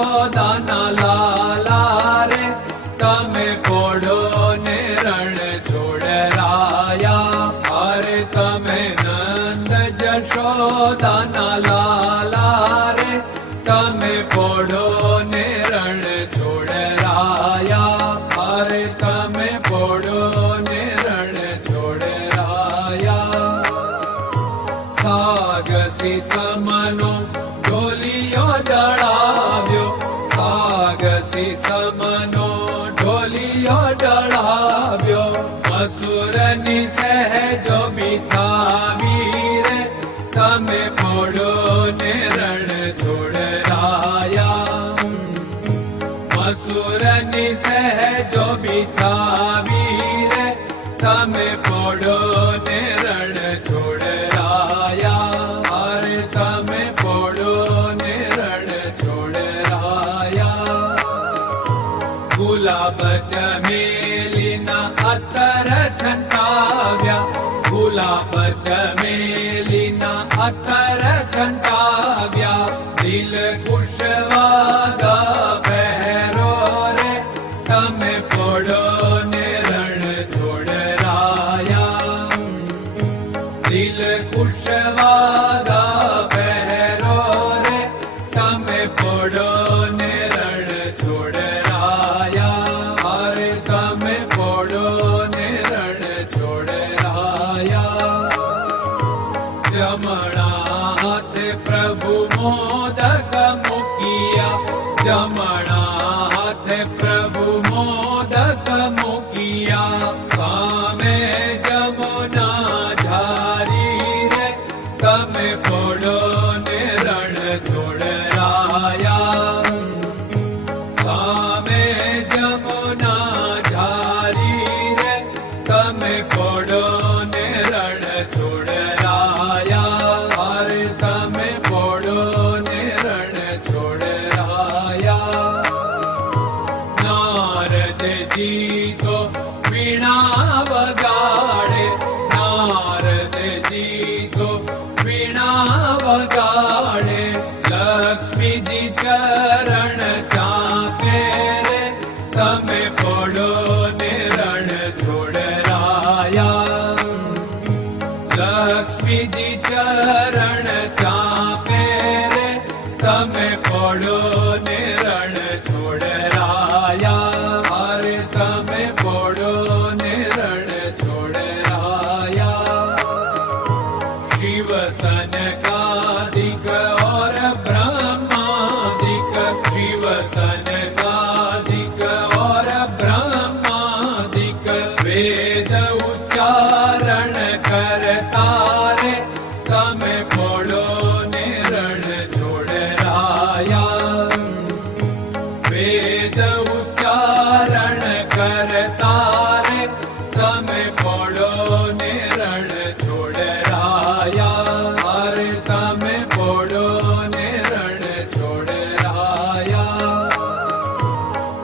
જશોદાના લાલા રે તમે પોડો ને રણ છોડરાયા. અરે તમે નંદ જશોદાના લાલા રે તમે પોડો ને રણ છોડરાયા. અરે તમે પોડો ને રણ છોડરાયા. સાગસી સમનો ઢોલિયો ડળાવ્યો, સાગસી સમનો ઢોલિયો ડળાવ્યો. મસૂરની સહેજો બિછાવી રે તમે પોડો ને રણ છોડરાયા. મસૂરની સહેજો બિછાવી રે તમે પોડો ને રણ છોડરાયા. અરે તમે પોડો ને રણ છોડરાયા. ગુલાબ ચમેલીના અત્તર છંટાવ્યા, ગુલાબ ચમેલીના અત્તર છંટાવ્યા. દિલ કુશવાદા પહેરો રે તમે પોડો ને રણ છોડરાયા. દિલ કુશવાદા પહેરો રે તમે પોડો ને રણ છોડરાયા. અરે તમે પોડો ને રણ છોડરાયા. જમણા હાથે પ્રભુ મોદક મૂકિયા, જમણા હાથે પ્રભુ મોદક મૂકિયા. સામે જમુના ઝારી રે તમે પોડો ને રણ છોડરાયા. સામે જમુના ઝારી રે તમે પોડો ને રણ છોડરાયા. અરે તમે પોડો ને રણ છોડરાયા. નારદજી તો વીણા વગાડે, નારદજી તો વીણા વગાડે. લક્ષ્મીજી ચરણ ચાકે રે તમે પોડો ને રણ છોડરાયા. લક્ષ્મીજી ચરણ ચાપે રે તમે પોડો ને રણ છોડરાયા. અરે તમે પોડો ને રણ છોડરાયા. શિવ સનકાદિક और ब्रह्मादिक, शिव सनकादिक और ब्रह्मादिक. वेद उच्चारण करता रे તમે પોડો ને રણ છોડરાયા. વેદ ઉચ્ચારણ કરતા રે તમે પોડો ને રણ છોડરાયા. અરે તમે પોડો ને રણ છોડરાયા.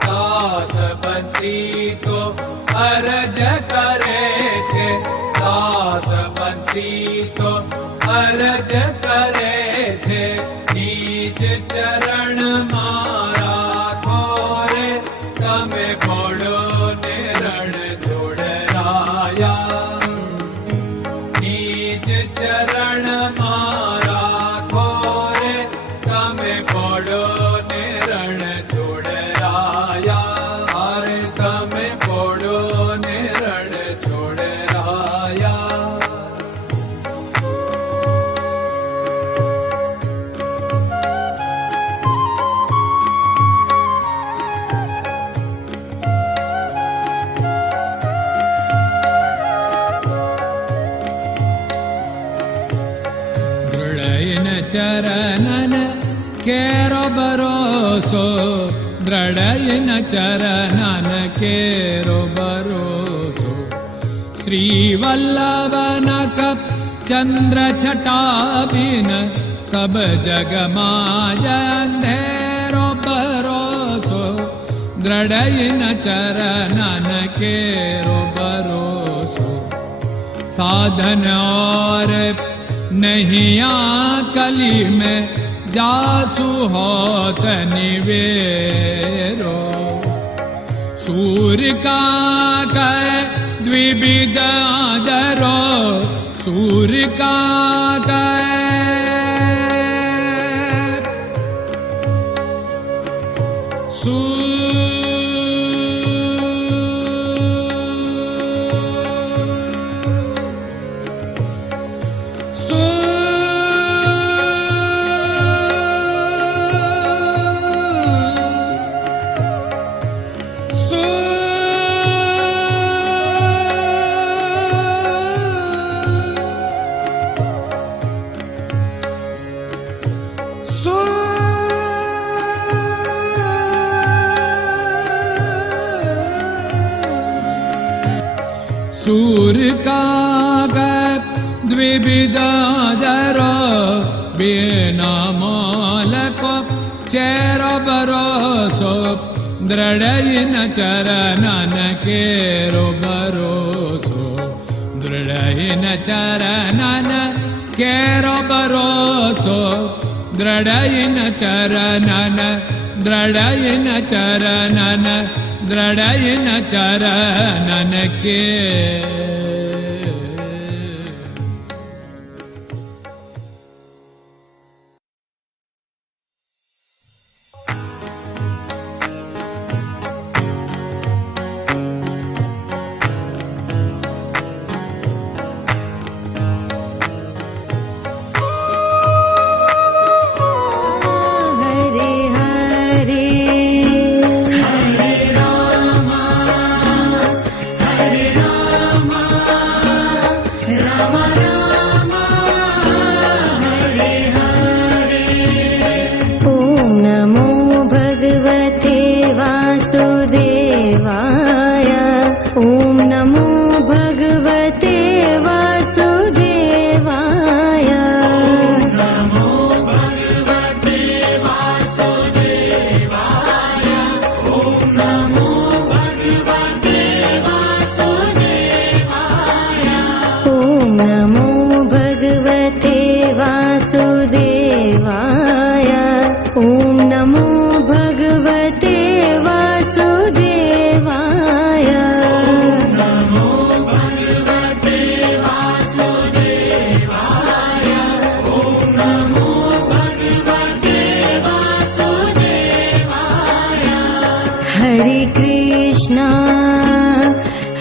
દાસ બંસી તો અરજ કરે છે, દાસ બંસી તો અરજ કરે છે. નીચ ચરણ મારા ખોરે તમે પોડો ને રણ છોડરાયા. નીચ ચરણ મારા ખોરે તમે પોડો ને રણ છોડરાયા. અરે તમે પોડો ને રણ છોડરાયા. ચરણન કેરો ભરોસો, દ્રઢયન ચરણન કેરો ભરોસો. શ્રી વલ્લભન કપ ચંદ્ર છટાબિન સબ જગમાં અંધેરો ભરોસો. દ્રઢયન ચરણન કેરો ભરોસો. साधन और नहीं कली में जासु होत निवेरो। सूर्य का कै द्विविध आदरो, सूर्य का सूर्य का द्विविधादरो, बिना मोल को चेर भरोसो, दृढ़ चरणन केरो भरोसो, दृढ़ चरणन केरो भरोसो, दृढ़ चरणन, दृढ़ चरणन, दृढ़ चरणन के।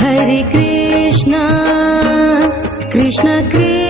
Hare Krishna, Krishna Krishna